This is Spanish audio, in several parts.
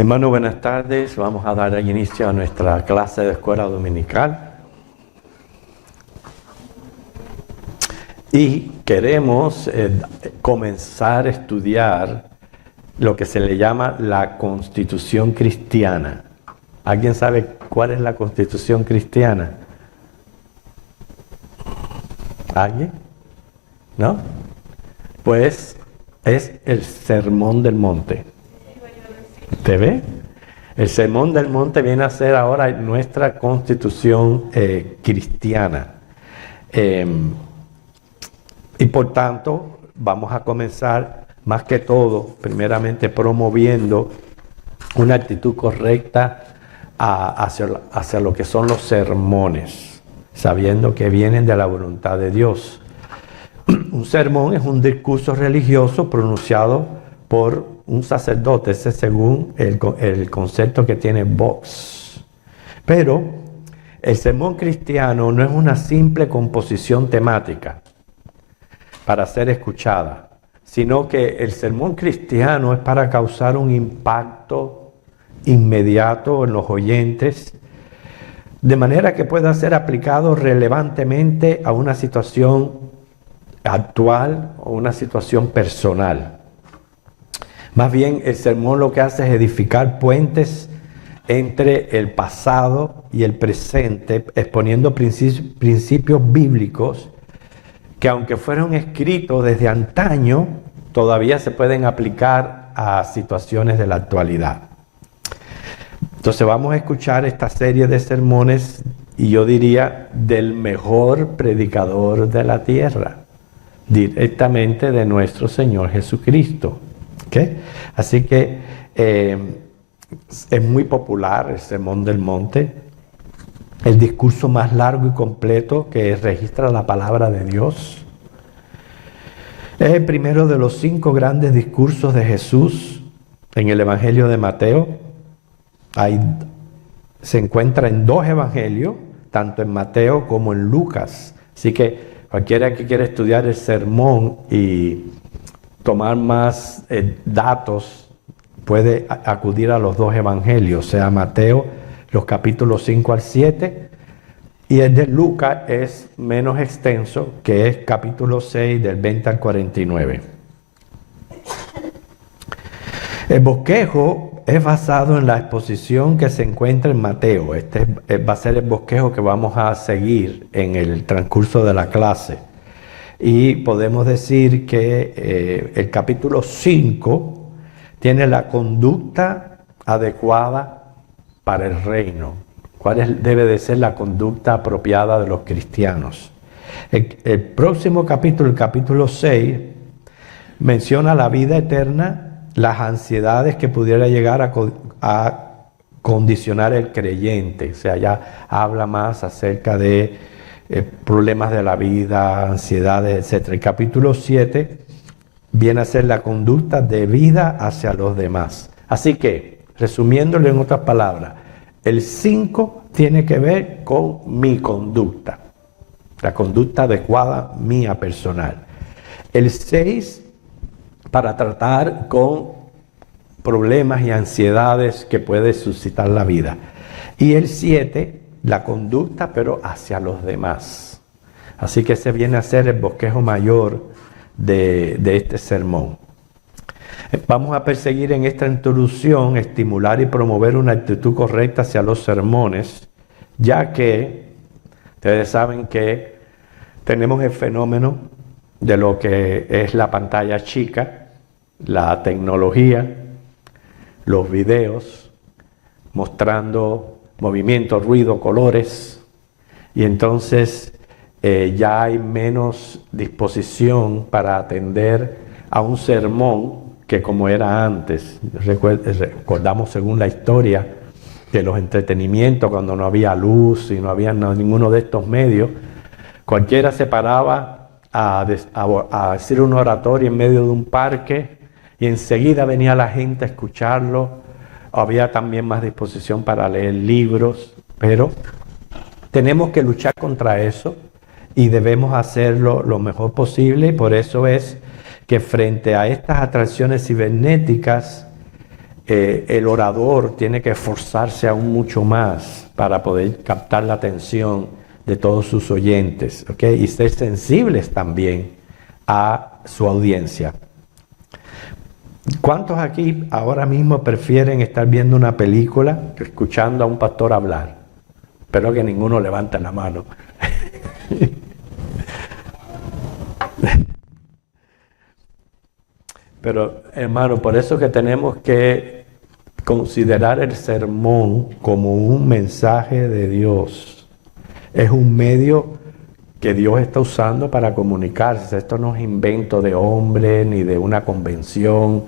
Hermanos, buenas tardes. Vamos a dar inicio a nuestra clase de escuela dominical. Y queremos comenzar a estudiar lo que se le llama la Constitución Cristiana. ¿Alguien sabe cuál es la Constitución Cristiana? ¿Alguien? ¿No? Pues es el Sermón del Monte. ¿Te ve? El Sermón del Monte viene a ser ahora nuestra Constitución cristiana. Y por tanto, vamos a comenzar más que todo, primeramente promoviendo una actitud correcta hacia lo que son los sermones, sabiendo que vienen de la voluntad de Dios. Un sermón es un discurso religioso pronunciado por un sacerdote, ese es según el concepto que tiene Vox. Pero el sermón cristiano no es una simple composición temática para ser escuchada, sino que el sermón cristiano es para causar un impacto inmediato en los oyentes, de manera que pueda ser aplicado relevantemente a una situación actual o una situación personal. Más bien, el sermón lo que hace es edificar puentes entre el pasado y el presente, exponiendo principios bíblicos que, aunque fueron escritos desde antaño, todavía se pueden aplicar a situaciones de la actualidad. Entonces vamos a escuchar esta serie de sermones, y yo diría, del mejor predicador de la tierra, directamente de nuestro Señor Jesucristo. ¿Okay? Así que es muy popular el Sermón del Monte, el discurso más largo y completo que registra la palabra de Dios. Es el primero de los 5 grandes discursos de Jesús en el Evangelio de Mateo. Se encuentra en 2 evangelios, tanto en Mateo como en Lucas. Así que cualquiera que quiera estudiar el sermón y tomar más datos, puede acudir a los 2 evangelios, o sea, Mateo, los capítulos 5 al 7, y el de Lucas es menos extenso, que es capítulo 6, del 20 al 49. El bosquejo es basado en la exposición que se encuentra en Mateo. Este va a ser el bosquejo que vamos a seguir en el transcurso de la clase. Y podemos decir que el capítulo 5 tiene la conducta adecuada para el reino. ¿Cuál debe de ser la conducta apropiada de los cristianos? El próximo capítulo, el capítulo 6, menciona la vida eterna, las ansiedades que pudiera llegar a condicionar el creyente. O sea, ya habla más acerca de problemas de la vida, ansiedades, etc. El capítulo 7 viene a ser la conducta de vida hacia los demás. Así que, resumiéndolo en otras palabras, el 5 tiene que ver con mi conducta, la conducta adecuada mía personal. El 6 para tratar con problemas y ansiedades que puede suscitar la vida. Y el 7, la conducta, pero hacia los demás. Así que ese viene a ser el bosquejo mayor de este sermón. Vamos a perseguir en esta introducción, estimular y promover una actitud correcta hacia los sermones, ya que ustedes saben que tenemos el fenómeno de lo que es la pantalla chica, la tecnología, los videos, mostrando movimiento, ruido, colores, y entonces ya hay menos disposición para atender a un sermón que como era antes. Recordamos según la historia de los entretenimientos, cuando no había luz y no había ninguno de estos medios, cualquiera se paraba a decir un oratorio en medio de un parque y enseguida venía la gente a escucharlo. Había también más disposición para leer libros, pero tenemos que luchar contra eso y debemos hacerlo lo mejor posible. Por eso es que frente a estas atracciones cibernéticas el orador tiene que esforzarse aún mucho más para poder captar la atención de todos sus oyentes, ¿ok? Y ser sensibles también a su audiencia. ¿Cuántos aquí ahora mismo prefieren estar viendo una película que escuchando a un pastor hablar? Espero que ninguno levante la mano. Pero, hermano, por eso que tenemos que considerar el sermón como un mensaje de Dios. Es un medio que Dios está usando para comunicarse. Esto no es invento de hombre, ni de una convención,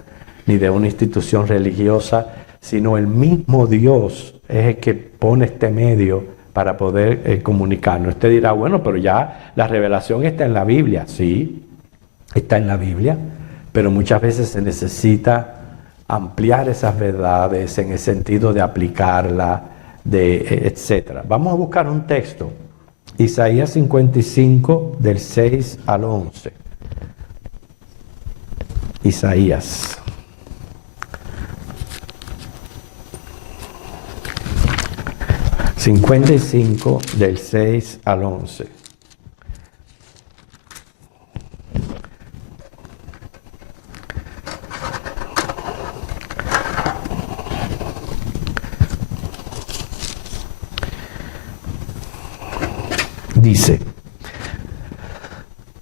ni de una institución religiosa, sino el mismo Dios es el que pone este medio para poder comunicarnos. Usted dirá, bueno, pero ya la revelación está en la Biblia. Sí, está en la Biblia, pero muchas veces se necesita ampliar esas verdades en el sentido de aplicarla, etc. Vamos a buscar un texto. Isaías 55, del 6 al 11. Isaías. ...55 del 6 al 11. Dice: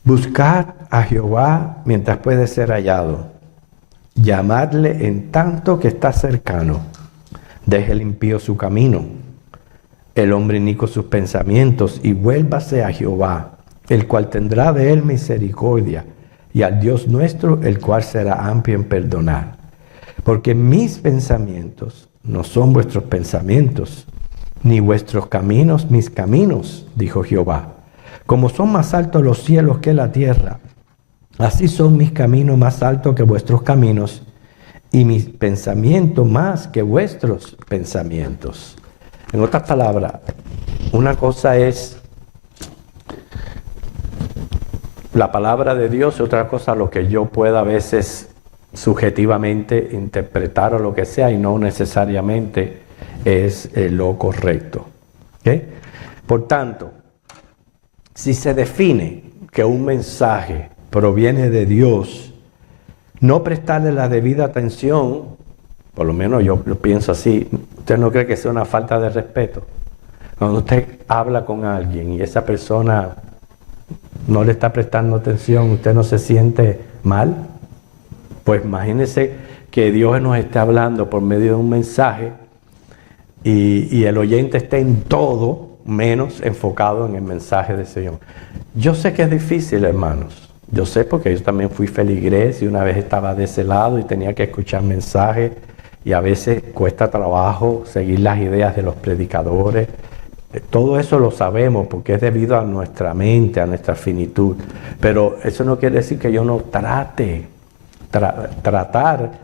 buscad a Jehová mientras puede ser hallado, llamadle en tanto que está cercano. Deje el impío su camino, el hombre inicuo sus pensamientos, y vuélvase a Jehová, el cual tendrá de él misericordia, y al Dios nuestro, el cual será amplio en perdonar. Porque mis pensamientos no son vuestros pensamientos, ni vuestros caminos mis caminos, dijo Jehová. Como son más altos los cielos que la tierra, así son mis caminos más altos que vuestros caminos, y mis pensamientos más que vuestros pensamientos. En otras palabras, una cosa es la palabra de Dios y otra cosa lo que yo pueda a veces subjetivamente interpretar o lo que sea, y no necesariamente es lo correcto. ¿Okay? Por tanto, si se define que un mensaje proviene de Dios, no prestarle la debida atención, por lo menos yo lo pienso así. ¿Usted no cree que sea una falta de respeto? Cuando usted habla con alguien y esa persona no le está prestando atención, ¿usted no se siente mal? Pues imagínese que Dios nos está hablando por medio de un mensaje y el oyente esté en todo menos enfocado en el mensaje del Señor. Yo sé que es difícil, hermanos. Yo sé, porque yo también fui feligrés y una vez estaba de ese lado y tenía que escuchar mensajes, y a veces cuesta trabajo seguir las ideas de los predicadores. Todo eso lo sabemos porque es debido a nuestra mente, a nuestra finitud. Pero eso no quiere decir que yo no tratar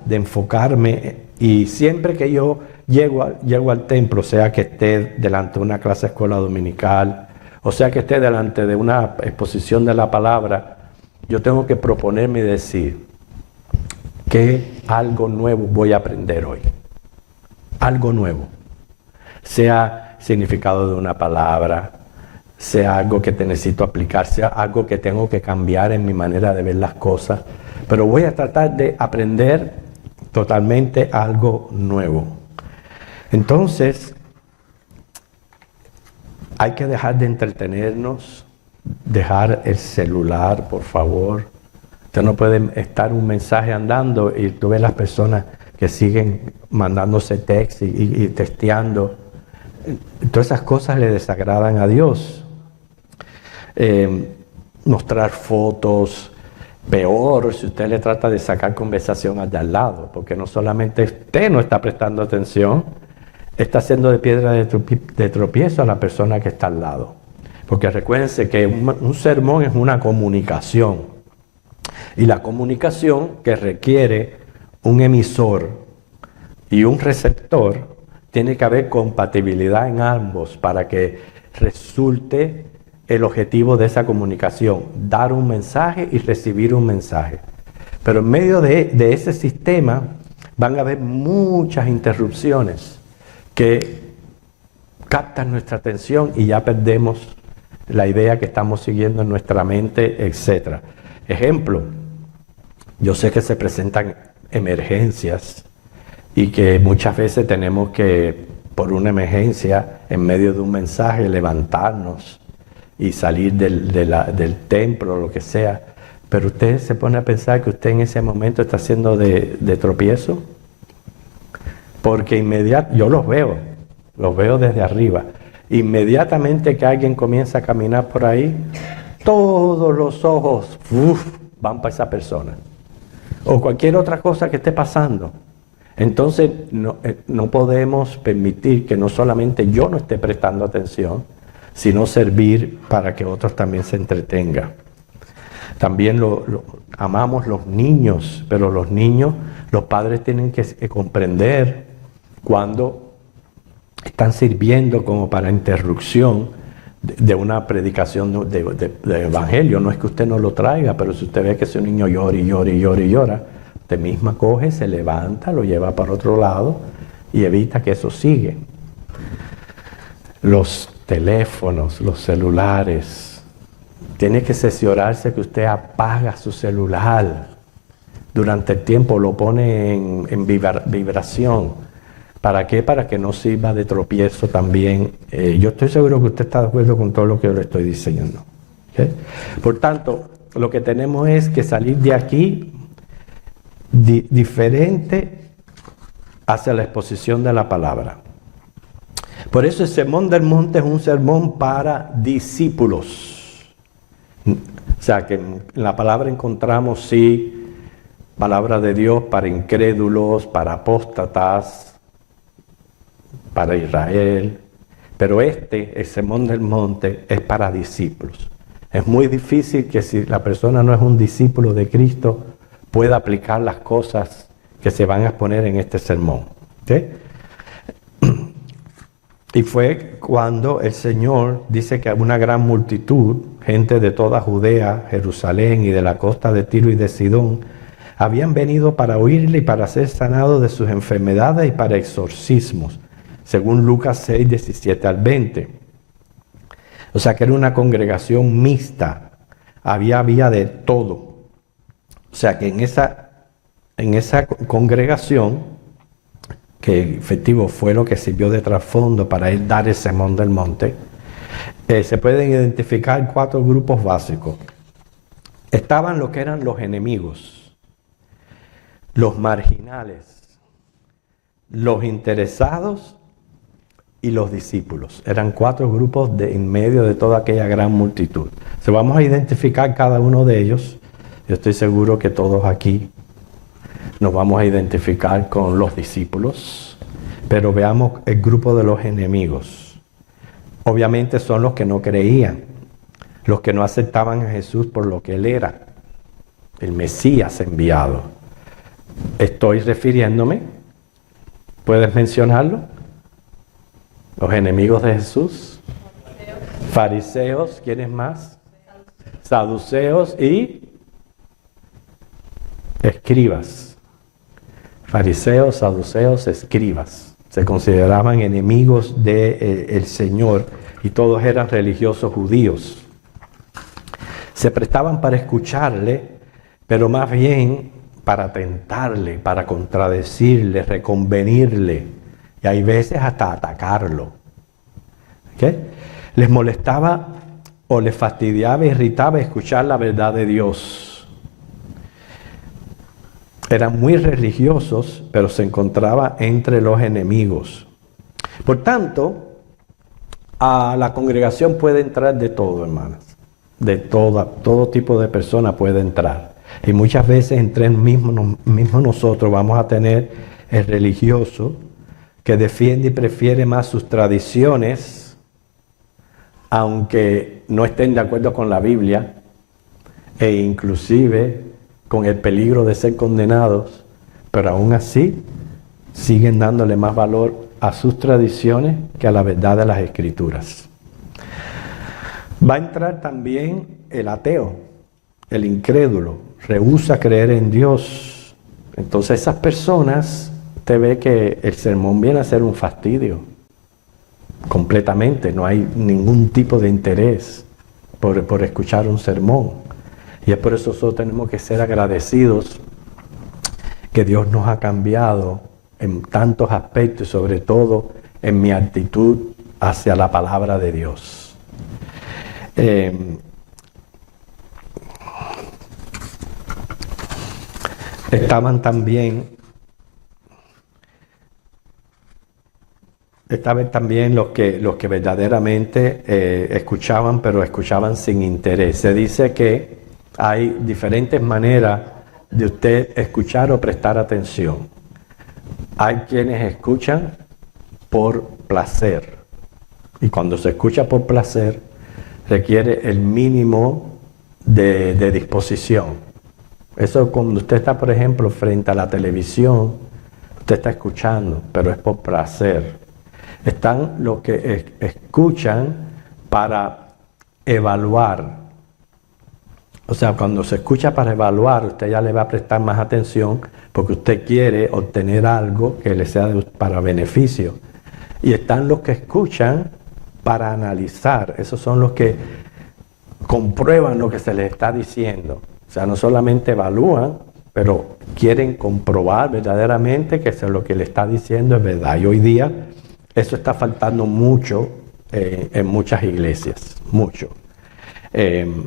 de enfocarme, y siempre que yo llego al templo, sea que esté delante de una clase de escuela dominical, o sea que esté delante de una exposición de la palabra, yo tengo que proponerme y decir que algo nuevo voy a aprender hoy. Algo nuevo. Sea significado de una palabra, sea algo que te necesito aplicar, sea algo que tengo que cambiar en mi manera de ver las cosas. Pero voy a tratar de aprender totalmente algo nuevo. Entonces, hay que dejar de entretenernos, dejar el celular, por favor. Usted no puede estar un mensaje andando y tú ves las personas que siguen mandándose text y texteando. Todas esas cosas le desagradan a Dios. Mostrar fotos, peor si usted le trata de sacar conversación al de al lado, porque no solamente usted no está prestando atención, está haciendo de piedra de tropiezo a la persona que está al lado. Porque recuérdense que un sermón es una comunicación, y la comunicación que requiere un emisor y un receptor, tiene que haber compatibilidad en ambos para que resulte el objetivo de esa comunicación: dar un mensaje y recibir un mensaje. Pero en medio de ese sistema Van a haber muchas interrupciones que captan nuestra atención y ya perdemos la idea que estamos siguiendo en nuestra mente, etc. Ejemplo, yo sé que se presentan emergencias y que muchas veces tenemos que, por una emergencia, en medio de un mensaje, levantarnos y salir del templo o lo que sea. Pero usted se pone a pensar que usted en ese momento está haciendo de tropiezo, porque yo los veo desde arriba. Inmediatamente que alguien comienza a caminar por ahí, todos los ojos van para esa persona. O cualquier otra cosa que esté pasando. Entonces no podemos permitir que no solamente yo no esté prestando atención, sino servir para que otros también se entretengan. También amamos los niños, pero los niños, los padres tienen que comprender cuando están sirviendo como para interrupción de una predicación de evangelio. No es que usted no lo traiga, pero si usted ve que ese niño llora y llora y llora y llora, usted misma coge, se levanta, lo lleva para otro lado y evita que eso siga. Los teléfonos, los celulares. Tiene que cerciorarse que usted apaga su celular durante el tiempo, lo pone en vibración. ¿Para qué? Para que no sirva de tropiezo también. Yo estoy seguro que usted está de acuerdo con todo lo que yo le estoy diciendo. ¿Okay? Por tanto, lo que tenemos es que salir de aquí diferente hacia la exposición de la palabra. Por eso el Sermón del Monte es un sermón para discípulos. O sea, que en la palabra encontramos, sí, palabra de Dios para incrédulos, para apóstatas, para Israel. Pero el Sermón del Monte, es para discípulos. Es muy difícil que si la persona no es un discípulo de Cristo, pueda aplicar las cosas que se van a exponer en este sermón. ¿Okay? Y fue cuando el Señor dice que una gran multitud, gente de toda Judea, Jerusalén y de la costa de Tiro y de Sidón, habían venido para oírle y para ser sanados de sus enfermedades y para exorcismos, según Lucas 6, 17 al 20. O sea que era una congregación mixta, había de todo. O sea que en esa congregación, que efectivo fue lo que sirvió de trasfondo para él dar el Sermón del Monte, se pueden identificar 4 grupos básicos. Estaban lo que eran los enemigos, los marginales, los interesados y los discípulos. Eran 4 grupos en medio de toda aquella gran multitud. Vamos a identificar cada uno de ellos. Yo estoy seguro que todos aquí nos vamos a identificar con los discípulos, pero veamos el grupo de los enemigos. Obviamente son los que no creían, los que no aceptaban a Jesús por lo que Él era, el Mesías enviado. Estoy refiriéndome, ¿puedes mencionarlo? Los enemigos de Jesús. Fariseos, ¿quiénes más? Saduceos y escribas. Fariseos, saduceos, escribas. Se consideraban enemigos del Señor y todos eran religiosos judíos. Se prestaban para escucharle, pero más bien para tentarle, para contradecirle, reconvenirle y hay veces hasta atacarlo. ¿Okay? Les molestaba o les fastidiaba, irritaba escuchar la verdad de Dios. Eran muy religiosos, pero se encontraba entre los enemigos. Por tanto, a la congregación puede entrar de todo, hermanas. De todo tipo de persona puede entrar. Y muchas veces entre mismo nosotros vamos a tener el religioso que defiende y prefiere más sus tradiciones, aunque no estén de acuerdo con la Biblia, e inclusive con el peligro de ser condenados, pero aún así siguen dándole más valor a sus tradiciones que a la verdad de las Escrituras. Va a entrar también el ateo, el incrédulo, rehúsa creer en Dios, Entonces esas personas, usted ve que el sermón viene a ser un fastidio, completamente, no hay ningún tipo de interés por escuchar un sermón. Y es por eso nosotros tenemos que ser agradecidos que Dios nos ha cambiado en tantos aspectos y sobre todo en mi actitud hacia la palabra de Dios. Estaban también los que verdaderamente escuchaban, pero escuchaban sin interés. Se dice que hay diferentes maneras de usted escuchar o prestar atención. Hay quienes escuchan por placer. Y cuando se escucha por placer, requiere el mínimo de disposición. Eso cuando usted está, por ejemplo, frente a la televisión, usted está escuchando, pero es por placer. Están los que escuchan para evaluar. O sea, cuando se escucha para evaluar, usted ya le va a prestar más atención porque usted quiere obtener algo que le sea para beneficio. Y están los que escuchan para analizar. Esos son los que comprueban lo que se les está diciendo. O sea, no solamente evalúan, pero quieren comprobar verdaderamente que eso, lo que le está diciendo es verdad. Y hoy día eso está faltando mucho en muchas iglesias, mucho.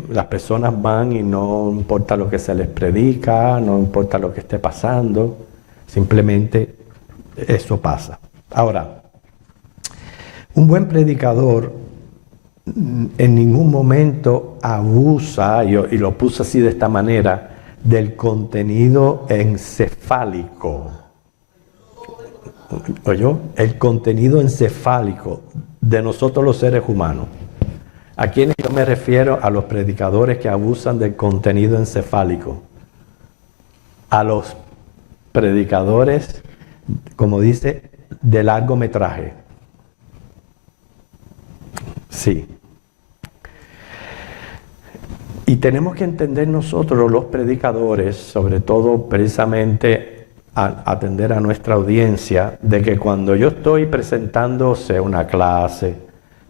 Las personas van y no importa lo que se les predica, no importa lo que esté pasando, simplemente eso pasa. Ahora, un buen predicador en ningún momento abusa, y lo puse así de esta manera, del contenido encefálico. ¿Oyó? El contenido encefálico de nosotros los seres humanos. ¿A quiénes yo me refiero? A los predicadores que abusan del contenido encefálico. A los predicadores, como dice, de largometraje. Sí. Y tenemos que entender nosotros, los predicadores, sobre todo precisamente atender a nuestra audiencia, de que cuando yo estoy presentando, sea una clase,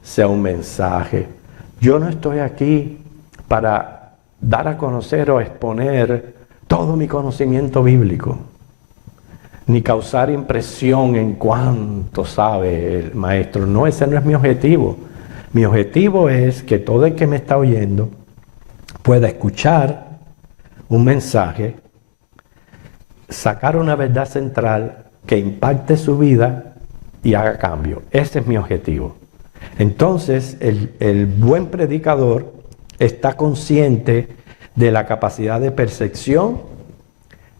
sea un mensaje, yo no estoy aquí para dar a conocer o exponer todo mi conocimiento bíblico, ni causar impresión en cuánto sabe el maestro. No, ese no es mi objetivo. Mi objetivo es que todo el que me está oyendo pueda escuchar un mensaje, sacar una verdad central que impacte su vida y haga cambio. Ese es mi objetivo. Entonces, el buen predicador está consciente de la capacidad de percepción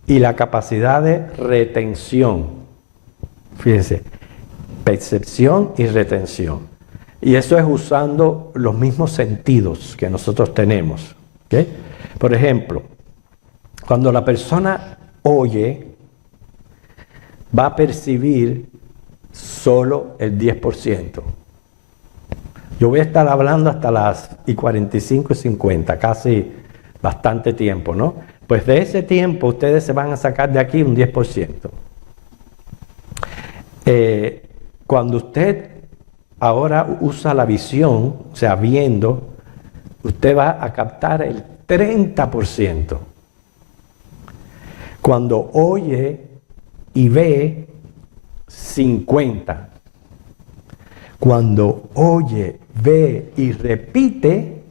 y la capacidad de retención. Fíjense, percepción y retención. Y eso es usando los mismos sentidos que nosotros tenemos. ¿Okay? Por ejemplo, cuando la persona oye, va a percibir solo el 10%. Yo voy a estar hablando hasta las 45 y 50, casi bastante tiempo, ¿no? Pues de ese tiempo ustedes se van a sacar de aquí un 10%. Cuando usted ahora usa la visión, o sea, viendo, usted va a captar el 30%. Cuando oye y ve, 50%. Cuando oye, ve y repite,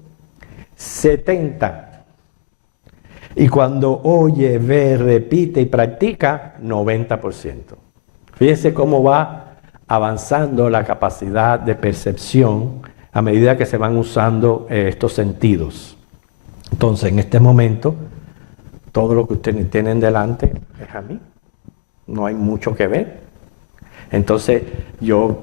70%. Y cuando oye, ve, repite y practica, 90%. Fíjense cómo va avanzando la capacidad de percepción a medida que se van usando estos sentidos. Entonces, en este momento, todo lo que ustedes tienen delante es a mí. No hay mucho que ver. Entonces, yo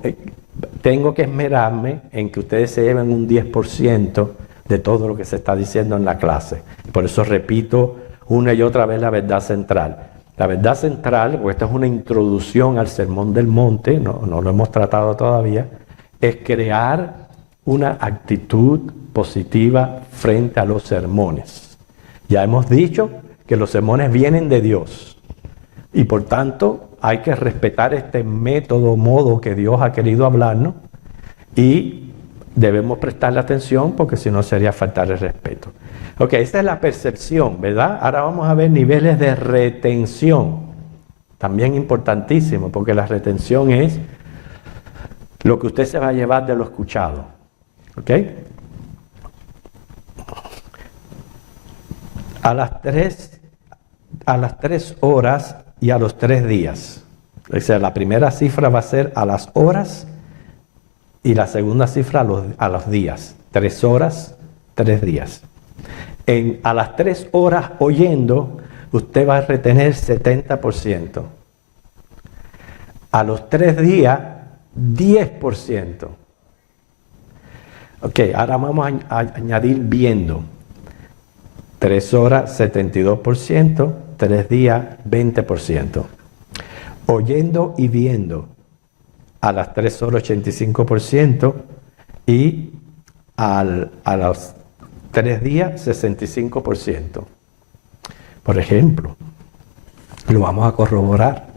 tengo que esmerarme en que ustedes se lleven un 10% de todo lo que se está diciendo en la clase. Por eso repito una y otra vez la verdad central. La verdad central, porque esta es una introducción al Sermón del Monte, no lo hemos tratado todavía, es crear una actitud positiva frente a los sermones. Ya hemos dicho que los sermones vienen de Dios. Y por tanto, hay que respetar este método, modo que Dios ha querido hablarnos y debemos prestarle atención porque si no sería faltar el respeto. Ok, esa es la percepción, ¿verdad? Ahora vamos a ver niveles de retención. También importantísimo porque la retención es lo que usted se va a llevar de lo escuchado. ¿Ok? A las 3 horas y a los 3 días. O sea, la primera cifra va a ser a las horas y la segunda cifra a los días. 3 horas, 3 días. A las 3 horas oyendo, usted va a retener 70%. A los 3 días, 10%. Ok, ahora vamos a añadir viendo. 3 horas, 72%, 3 días, 20%. Oyendo y viendo, a las 3 horas, 85%, y a los 3 días, 65%. Por ejemplo, lo vamos a corroborar.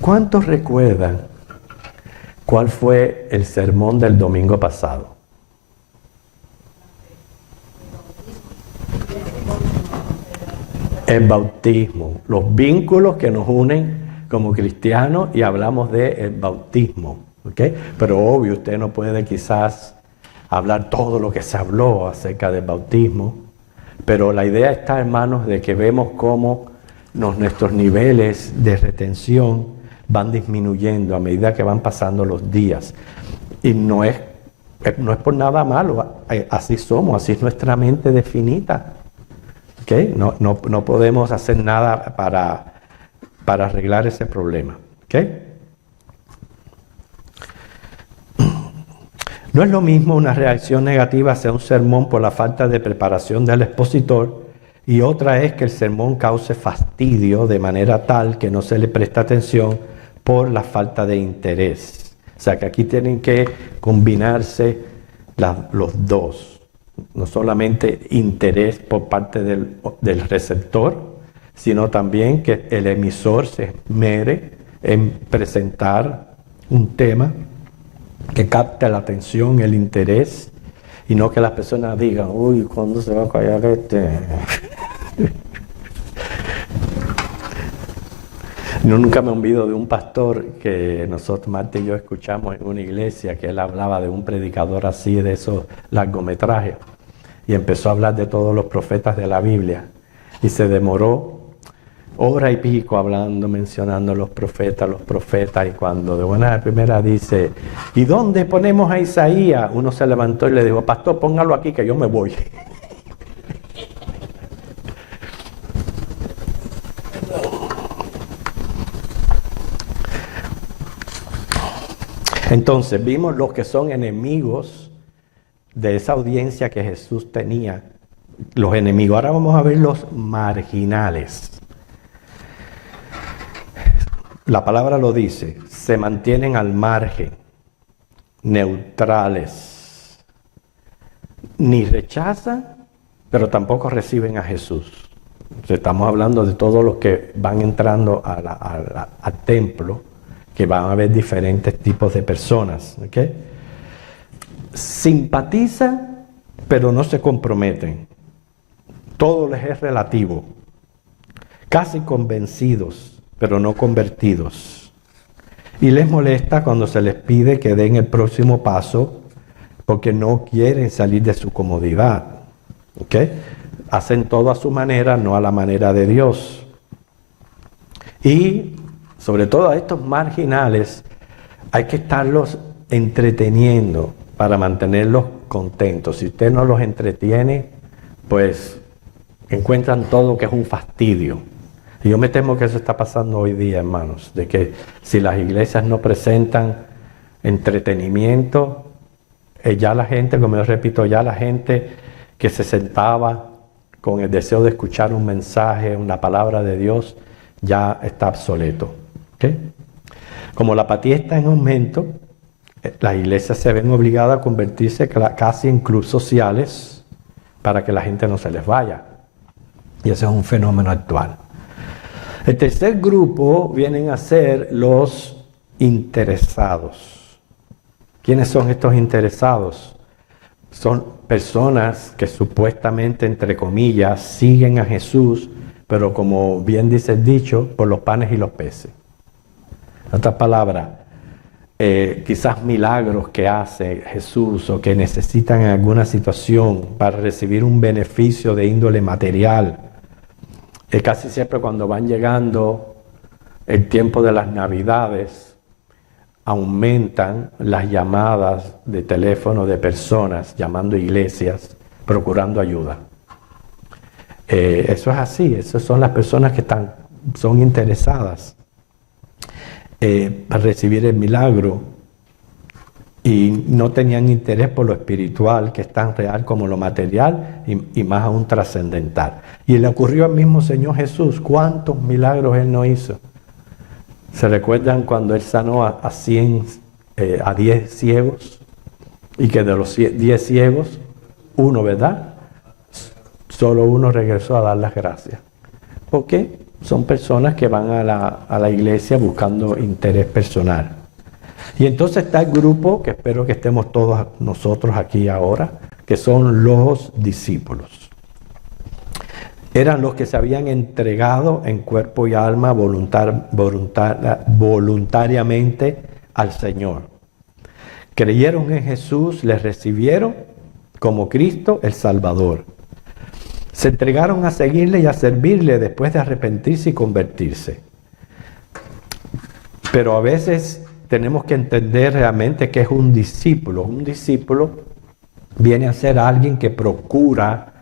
¿Cuántos recuerdan cuál fue el sermón del domingo pasado? El bautismo, los vínculos que nos unen como cristianos y hablamos del bautismo, ¿ok? Pero obvio, usted no puede quizás hablar todo lo que se habló acerca del bautismo, pero la idea está, hermanos, de que vemos cómo nuestros niveles de retención van disminuyendo a medida que van pasando los días. Y no es por nada malo, así somos, así es nuestra mente definida. ¿Okay? No podemos hacer nada para arreglar ese problema. ¿Okay? No es lo mismo una reacción negativa hacia un sermón por la falta de preparación del expositor y otra es que el sermón cause fastidio de manera tal que no se le presta atención por la falta de interés. O sea que aquí tienen que combinarse los dos. No solamente interés por parte del receptor, sino también que el emisor se esmere en presentar un tema que capte la atención, el interés, y no que las personas digan, uy, ¿cuándo se va a callar este? Yo nunca me olvido de un pastor que nosotros, Marta y yo, escuchamos en una iglesia, que él hablaba de un predicador así, de esos largometrajes, y empezó a hablar de todos los profetas de la Biblia, y se demoró hora y pico hablando, mencionando los profetas, y cuando de buena a primera dice, ¿y dónde ponemos a Isaías? Uno se levantó y le dijo, pastor, póngalo aquí que yo me voy. Entonces vimos los que son enemigos de esa audiencia que Jesús tenía, los enemigos. Ahora vamos a ver los marginales. La palabra lo dice, se mantienen al margen, neutrales, ni rechazan, pero tampoco reciben a Jesús. Estamos hablando de todos los que van entrando al templo, que van a haber diferentes tipos de personas, ¿ok? Simpatizan, pero no se comprometen. Todo les es relativo. Casi convencidos, pero no convertidos. Y les molesta cuando se les pide que den el próximo paso porque no quieren salir de su comodidad, ¿ok? Hacen todo a su manera, no a la manera de Dios. Y sobre todo a estos marginales hay que estarlos entreteniendo para mantenerlos contentos. Si usted no los entretiene, pues encuentran todo que es un fastidio. Y yo me temo que eso está pasando hoy día, hermanos, de que si las iglesias no presentan entretenimiento, ya la gente, como yo repito, ya la gente que se sentaba con el deseo de escuchar un mensaje, una palabra de Dios, ya está obsoleto. ¿Okay? Como la apatía está en aumento, las iglesias se ven obligadas a convertirse casi en clubes sociales para que la gente no se les vaya. Y ese es un fenómeno actual. El tercer grupo vienen a ser los interesados. ¿Quiénes son estos interesados? Son personas que supuestamente, entre comillas, siguen a Jesús, pero como bien dice el dicho, por los panes y los peces. En otras palabras, quizás milagros que hace Jesús o que necesitan en alguna situación para recibir un beneficio de índole material. Casi siempre cuando van llegando el tiempo de las Navidades, aumentan las llamadas de teléfono de personas llamando iglesias, procurando ayuda. Eso es así, esas son las personas que son interesadas para recibir el milagro y no tenían interés por lo espiritual, que es tan real como lo material y más aún trascendental. Y le ocurrió al mismo Señor Jesús. ¿Cuántos milagros Él no hizo? ¿Se recuerdan cuando Él sanó a 10 ciegos? Y que de los 10 ciegos, uno, ¿verdad? Solo uno regresó a dar las gracias. ¿Por qué? Son personas que van a la iglesia buscando interés personal. Y entonces está el grupo, que espero que estemos todos nosotros aquí ahora, que son los discípulos. Eran los que se habían entregado en cuerpo y alma voluntariamente al Señor. Creyeron en Jesús, les recibieron como Cristo el Salvador. Se entregaron a seguirle y a servirle después de arrepentirse y convertirse. Pero a veces tenemos que entender realmente qué es un discípulo. Un discípulo viene a ser alguien que procura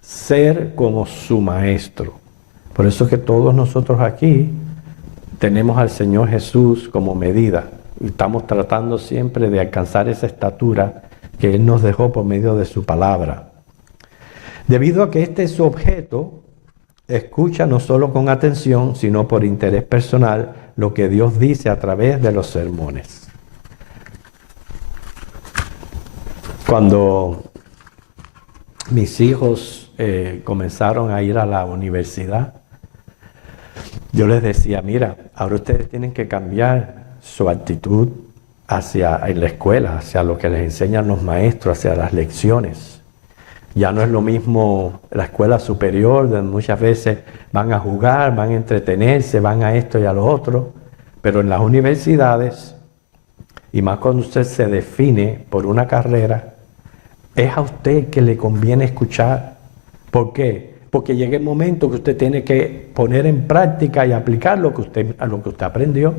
ser como su maestro. Por eso es que todos nosotros aquí tenemos al Señor Jesús como medida. Y estamos tratando siempre de alcanzar esa estatura que Él nos dejó por medio de su palabra. Debido a que este es su objeto, escucha no solo con atención, sino por interés personal, lo que Dios dice a través de los sermones. Cuando mis hijos comenzaron a ir a la universidad, yo les decía, mira, ahora ustedes tienen que cambiar su actitud en la escuela, hacia lo que les enseñan los maestros, hacia las lecciones. Ya no es lo mismo la escuela superior, donde muchas veces van a jugar, van a entretenerse, van a esto y a lo otro. Pero en las universidades, y más cuando usted se define por una carrera, es a usted que le conviene escuchar. ¿Por qué? Porque llega el momento que usted tiene que poner en práctica y aplicar lo que usted aprendió.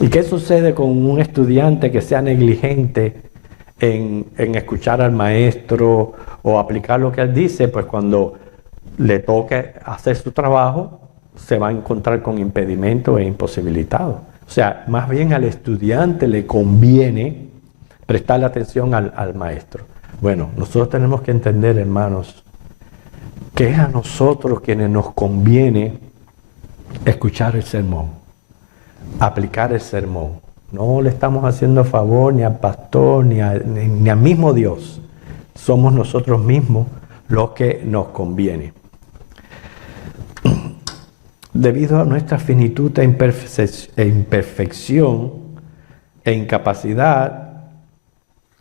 ¿Y qué sucede con un estudiante que sea negligente en escuchar al maestro o aplicar lo que él dice? Pues cuando le toque hacer su trabajo, se va a encontrar con impedimento e imposibilitado. O sea, más bien al estudiante le conviene prestarle atención al maestro. Bueno, nosotros tenemos que entender, hermanos, que es a nosotros quienes nos conviene escuchar el sermón, aplicar el sermón. No le estamos haciendo favor ni al pastor ni al mismo Dios. Somos nosotros mismos los que nos conviene. Debido a nuestra finitud e imperfección e incapacidad,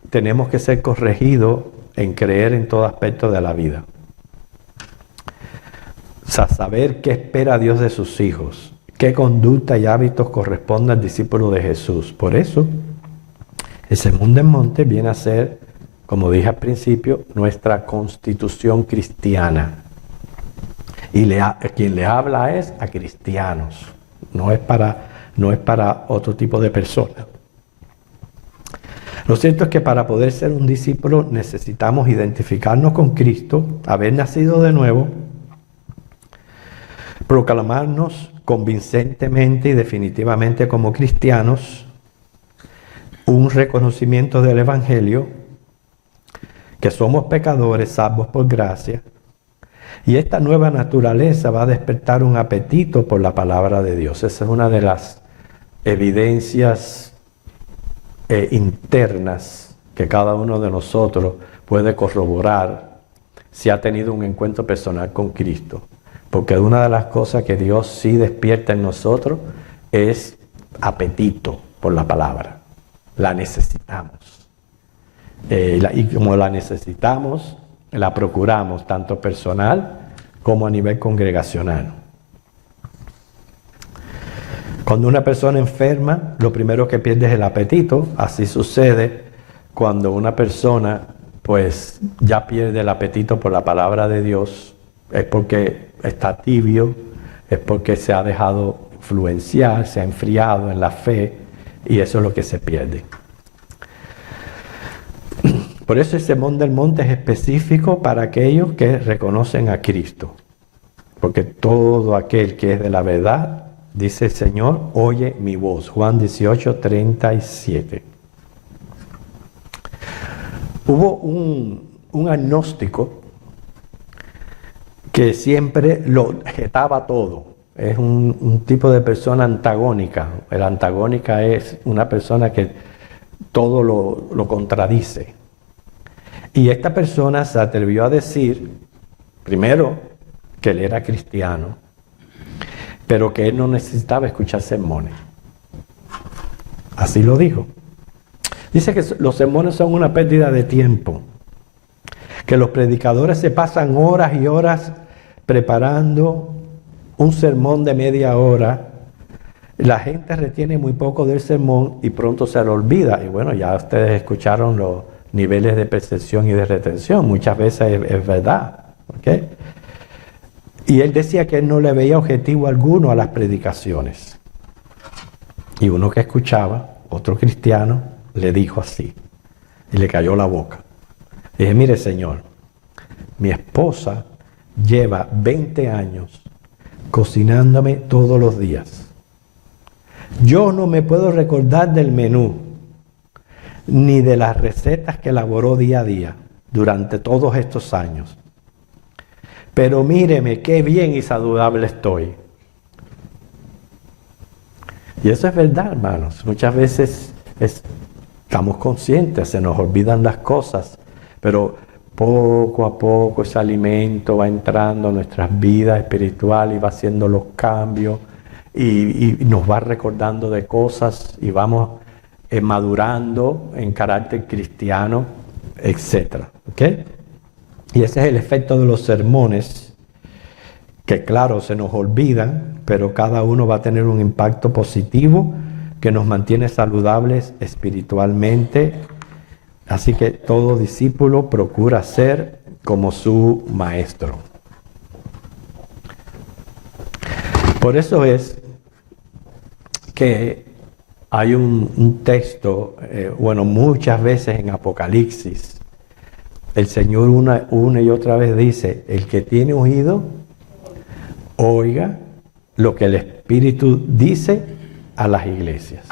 tenemos que ser corregidos en creer en todo aspecto de la vida. O sea, saber qué espera Dios de sus hijos, qué conducta y hábitos corresponden al discípulo de Jesús. Por eso, el Sermón del Monte viene a ser, como dije al principio, nuestra constitución cristiana. Y quien le habla es a cristianos, no es para otro tipo de personas. Lo cierto es que para poder ser un discípulo necesitamos identificarnos con Cristo, haber nacido de nuevo, proclamarnos convincentemente y definitivamente como cristianos, un reconocimiento del Evangelio, que somos pecadores salvos por gracia, y esta nueva naturaleza va a despertar un apetito por la palabra de Dios. Esa es una de las evidencias internas que cada uno de nosotros puede corroborar si ha tenido un encuentro personal con Cristo. Porque una de las cosas que Dios sí despierta en nosotros es apetito por la palabra. La necesitamos. Y como la necesitamos, la procuramos tanto personal como a nivel congregacional. Cuando una persona enferma, lo primero que pierde es el apetito. Así sucede cuando una persona pues ya pierde el apetito por la palabra de Dios. Es porque está tibio, es porque se ha dejado influenciar, se ha enfriado en la fe, y eso es lo que se pierde. Por eso el Sermón del Monte es específico para aquellos que reconocen a Cristo. Porque todo aquel que es de la verdad, dice el Señor, oye mi voz. Juan 18:37. Hubo un agnóstico que siempre lo jetaba todo. Es un tipo de persona antagónica. La antagónica es una persona que todo lo contradice. Y esta persona se atrevió a decir, primero, que él era cristiano, pero que él no necesitaba escuchar sermones. Así lo dijo. Dice que los sermones son una pérdida de tiempo, que los predicadores se pasan horas y horas preparando un sermón de media hora. La gente retiene muy poco del sermón y pronto se lo olvida. Y bueno, ya ustedes escucharon los niveles de percepción y de retención. Muchas veces es verdad. ¿Okay? Y él decía que él no le veía objetivo alguno a las predicaciones. Y uno que escuchaba, otro cristiano, le dijo así. Y le cayó la boca. Dije, mire señor, mi esposa lleva 20 años cocinándome todos los días. Yo no me puedo recordar del menú, ni de las recetas que elaboró día a día durante todos estos años. Pero míreme qué bien y saludable estoy. Y eso es verdad, hermanos. Muchas veces estamos conscientes, se nos olvidan las cosas, pero poco a poco ese alimento va entrando en nuestras vidas espirituales y va haciendo los cambios y nos va recordando de cosas y vamos madurando en carácter cristiano, etc. ¿Okay? Y ese es el efecto de los sermones, que claro, se nos olvidan, pero cada uno va a tener un impacto positivo que nos mantiene saludables espiritualmente. Así que todo discípulo procura ser como su maestro. Por eso es que hay un texto, muchas veces en Apocalipsis, el Señor una y otra vez dice, el que tiene oído, oiga lo que el Espíritu dice a las iglesias.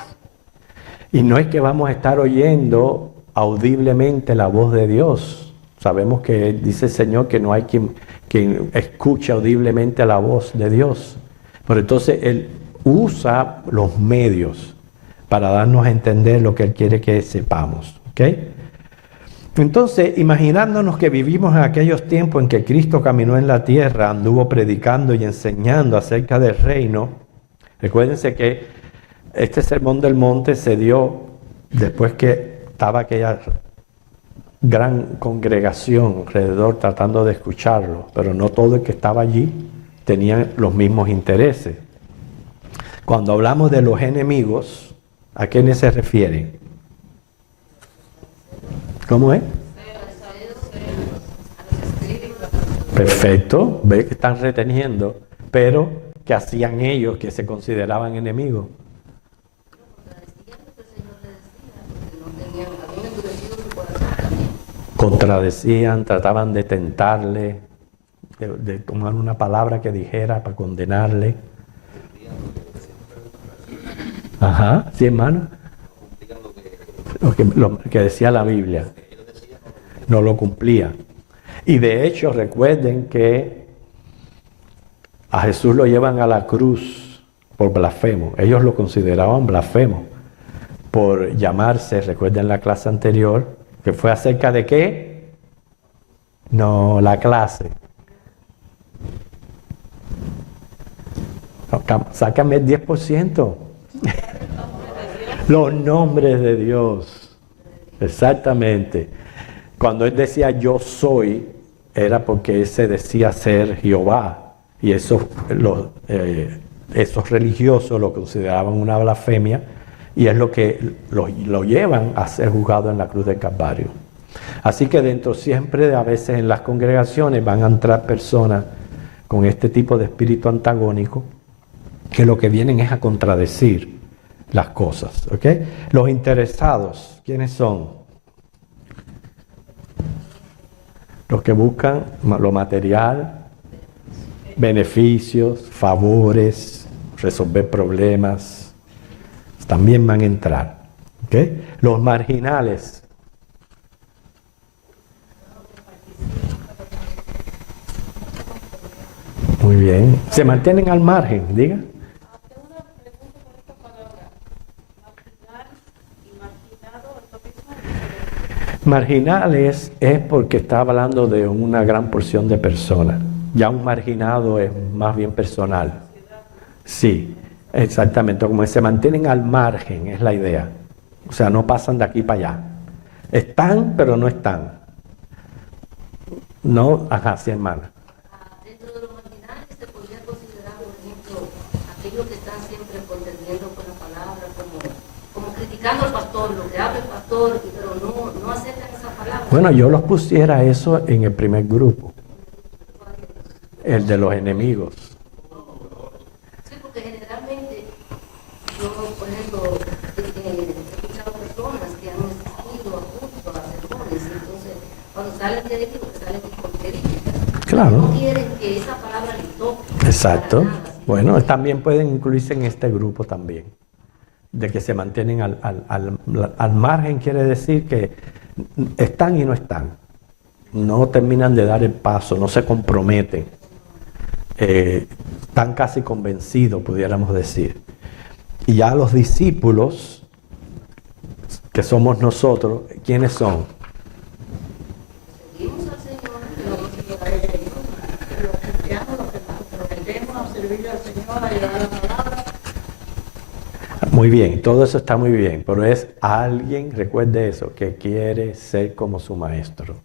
Y no es que vamos a estar oyendo audiblemente la voz de Dios. Sabemos que dice el Señor que no hay quien escuche audiblemente la voz de Dios. Pero entonces Él usa los medios para darnos a entender lo que Él quiere que sepamos. ¿Okay? Entonces, imaginándonos que vivimos en aquellos tiempos en que Cristo caminó en la tierra, anduvo predicando y enseñando acerca del reino. Recuérdense que este sermón del monte se dio después que estaba aquella gran congregación alrededor tratando de escucharlo, pero no todo el que estaba allí tenía los mismos intereses. Cuando hablamos de los enemigos, ¿a quiénes se refieren? ¿Cómo es? Perfecto, ve que están reteniendo, pero ¿qué hacían ellos que se consideraban enemigos? Contradecían, trataban de tentarle, de tomar una palabra que dijera para condenarle. Ajá, sí, hermano. Lo que decía la Biblia, no lo cumplía. Y de hecho, recuerden que a Jesús lo llevan a la cruz por blasfemo. Ellos lo consideraban blasfemo por llamarse, recuerden la clase anterior, que fue acerca de qué. No, la clase. Sácame el 10%. Los nombres de Dios. Exactamente. Cuando él decía yo soy, era porque él se decía ser Jehová. Y esos religiosos lo consideraban una blasfemia. Y es lo que lo llevan a ser juzgado en la cruz del Calvario. Así que dentro siempre, a veces en las congregaciones, van a entrar personas con este tipo de espíritu antagónico que lo que vienen es a contradecir las cosas, ¿ok? Los interesados, ¿quiénes son? Los que buscan lo material, beneficios, favores, resolver problemas, también van a entrar, ¿ok? Los marginales. Muy bien. Se mantienen al margen, diga. Marginales es porque está hablando de una gran porción de personas. Ya un marginado es más bien personal. Sí, exactamente. Como se mantienen al margen, es la idea. O sea, no pasan de aquí para allá. Están, pero no están. No, ajá, sí, hermana. Dentro de los marginales se podría considerar, por ejemplo, aquellos que están siempre contendiendo con la palabra, como criticando al pastor, lo que habla el pastor, pero no aceptan esa palabra. Bueno, yo los pusiera eso en el primer grupo, el de los enemigos. Sí, porque generalmente yo, por ejemplo, he escuchado personas que han asistido a cultos, a sermones, entonces cuando salen de ahí, porque salen con críticas, Claro. no quieren que esa palabra les toque. Exacto. Para nada, Bueno, también pueden incluirse en este grupo también, de que se mantienen al margen, quiere decir que están y no están. No terminan de dar el paso, no se comprometen. Están casi convencidos, pudiéramos decir. Y ya los discípulos, que somos nosotros, ¿quiénes son? seguimos al Señor, Los cristianos, los que nos comprometemos a servirle al Señor, a llevar la palabra. Muy bien, todo eso está muy bien, pero es alguien, recuerde eso, que quiere ser como su maestro.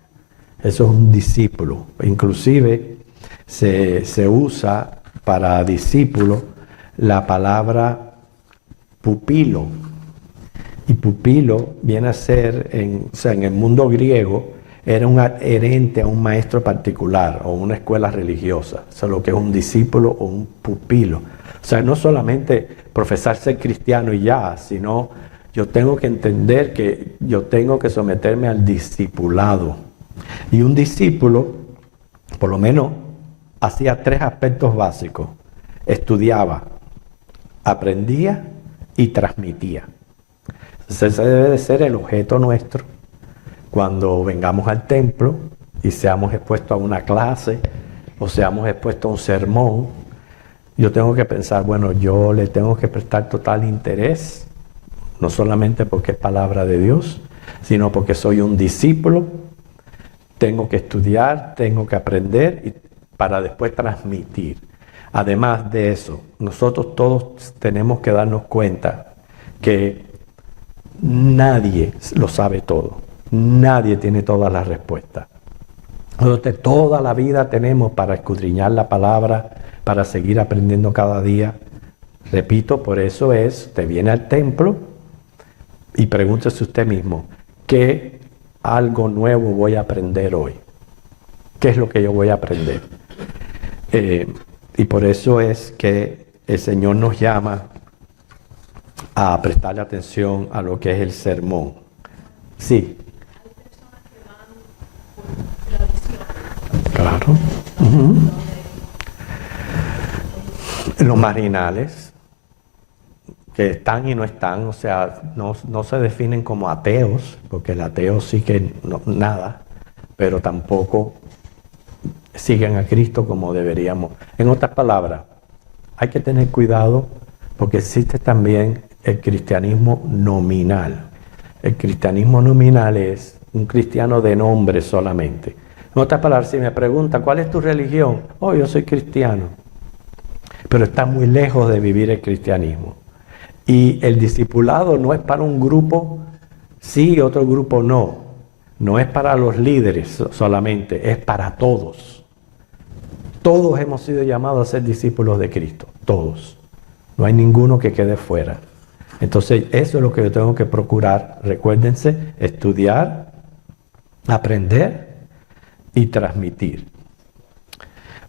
Eso es un discípulo. Inclusive se usa para discípulo la palabra pupilo. Y pupilo viene a ser, en el mundo griego, era un adherente a un maestro particular o una escuela religiosa. Eso es lo que es un discípulo o un pupilo. O sea, no solamente profesar ser cristiano y ya, sino yo tengo que entender que yo tengo que someterme al discipulado. Y un discípulo, por lo menos, hacía 3 aspectos básicos. Estudiaba, aprendía y transmitía. Entonces ese debe de ser el objeto nuestro cuando vengamos al templo y seamos expuestos a una clase o seamos expuestos a un sermón. Yo tengo que pensar, bueno, yo le tengo que prestar total interés, no solamente porque es palabra de Dios, sino porque soy un discípulo, tengo que estudiar, tengo que aprender y para después transmitir. Además de eso, nosotros todos tenemos que darnos cuenta que nadie lo sabe todo, nadie tiene todas las respuestas. Nosotros toda la vida tenemos para escudriñar la palabra, para seguir aprendiendo cada día. Repito, por eso te viene al templo y pregúntese usted mismo, ¿qué algo nuevo voy a aprender hoy? ¿Qué es lo que yo voy a aprender? Y por eso es que el Señor nos llama a prestarle atención a lo que es el sermón. Sí. Claro. Los marginales, que están y no están, o sea, no se definen como ateos, porque el ateo sí que nada, pero tampoco siguen a Cristo como deberíamos. En otras palabras, hay que tener cuidado porque existe también el cristianismo nominal. El cristianismo nominal es un cristiano de nombre solamente. En otras palabras, si me preguntan, ¿cuál es tu religión? Oh, yo soy cristiano. pero está muy lejos de vivir el cristianismo. Y el discipulado no es para un grupo sí y otro grupo no. No es para los líderes solamente, es para todos. Todos hemos sido llamados a ser discípulos de Cristo, todos. No hay ninguno que quede fuera. Entonces, eso es lo que yo tengo que procurar. Recuérdense, estudiar, aprender y transmitir.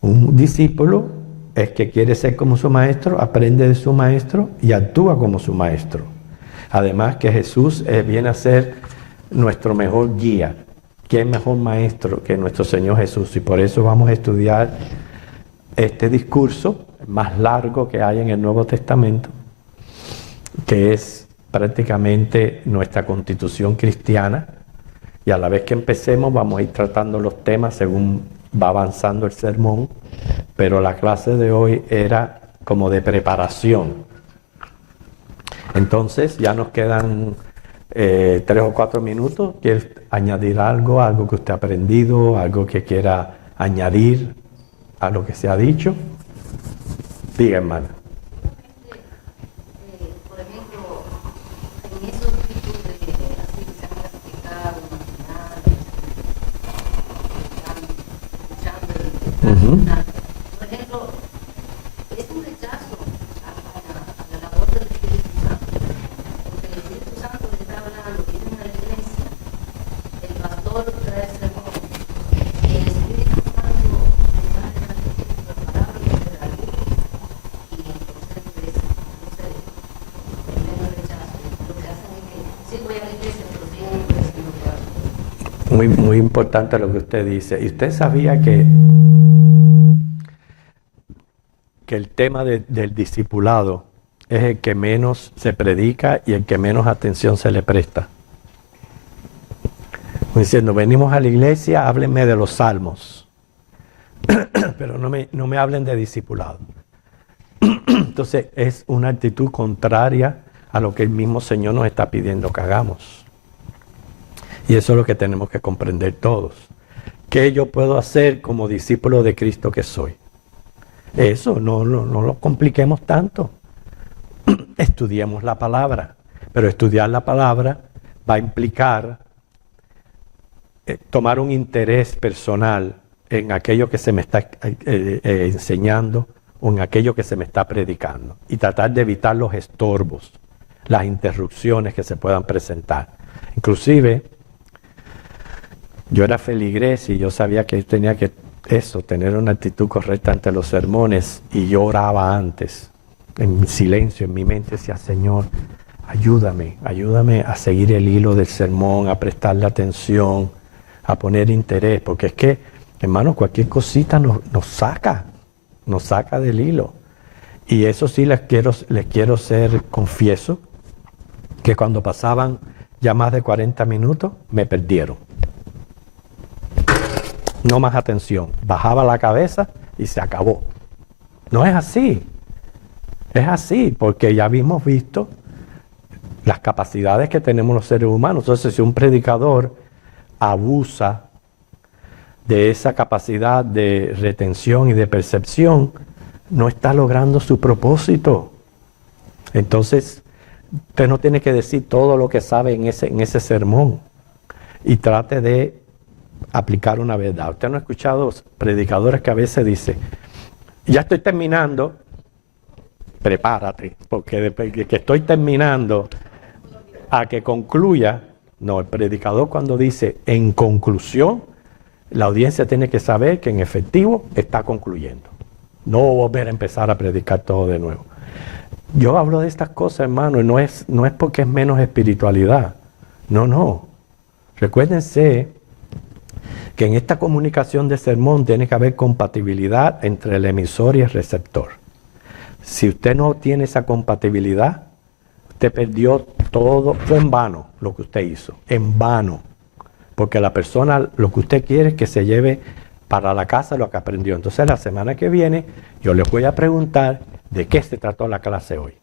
Un discípulo es que quiere ser como su maestro, aprende de su maestro y actúa como su maestro. Además que Jesús viene a ser nuestro mejor guía. ¿Quién mejor maestro que nuestro Señor Jesús? Y por eso vamos a estudiar este discurso más largo que hay en el Nuevo Testamento, que es prácticamente nuestra constitución cristiana, y a la vez que empecemos vamos a ir tratando los temas según va avanzando el sermón, pero la clase de hoy era como de preparación. Entonces ya nos quedan 3 o 4 minutos. ¿Quieres añadir algo, algo que usted ha aprendido, algo que quiera añadir a lo que se ha dicho? Diga, hermana. Por ejemplo, en esos tipos de así que se han clasificado, escuchando, por ejemplo, es un rechazo a la labor del Espíritu Santo, porque el Espíritu Santo le está hablando, viene a la iglesia, el pastor trae el sermón, y el Espíritu Santo le va a dejar la palabra y le da luz. Muy importante lo que usted dice. ¿Y usted sabía que el tema del discipulado es el que menos se predica y el que menos atención se le presta? Diciendo, venimos a la iglesia, háblenme de los salmos, pero no me hablen de discipulado. Entonces es una actitud contraria a lo que el mismo Señor nos está pidiendo que hagamos. Y eso es lo que tenemos que comprender todos. ¿Qué yo puedo hacer como discípulo de Cristo que soy? Eso, no lo compliquemos tanto. Estudiemos la palabra, pero estudiar la palabra va a implicar tomar un interés personal en aquello que se me está enseñando o en aquello que se me está predicando y tratar de evitar los estorbos, las interrupciones que se puedan presentar. Inclusive, yo era feligrés y yo sabía que tenía que tener una actitud correcta ante los sermones, y yo oraba antes, en silencio, en mi mente decía, Señor, ayúdame a seguir el hilo del sermón, a prestarle atención, a poner interés, porque es que, hermano, cualquier cosita nos saca del hilo. Y eso sí les quiero ser confieso, que cuando pasaban ya más de 40 minutos, me perdieron. No más atención, bajaba la cabeza y se acabó. No es así, es así, porque ya habíamos visto las capacidades que tenemos los seres humanos. Entonces, si un predicador abusa de esa capacidad de retención y de percepción, no está logrando su propósito. Entonces, usted no tiene que decir todo lo que sabe en ese sermón, y trate de aplicar una verdad. Usted no ha escuchado predicadores que a veces dicen, ya estoy terminando, prepárate, porque después que estoy terminando a que concluya. No, el predicador cuando dice en conclusión, la audiencia tiene que saber que en efectivo está concluyendo. No volver a empezar a predicar todo de nuevo. Yo hablo de estas cosas, hermano, y no es porque es menos espiritualidad. No. Recuérdense que en esta comunicación de sermón tiene que haber compatibilidad entre el emisor y el receptor. Si usted no tiene esa compatibilidad, usted perdió todo, fue en vano lo que usted hizo, en vano. Porque la persona, lo que usted quiere es que se lleve para la casa lo que aprendió. Entonces la semana que viene yo les voy a preguntar de qué se trató la clase hoy.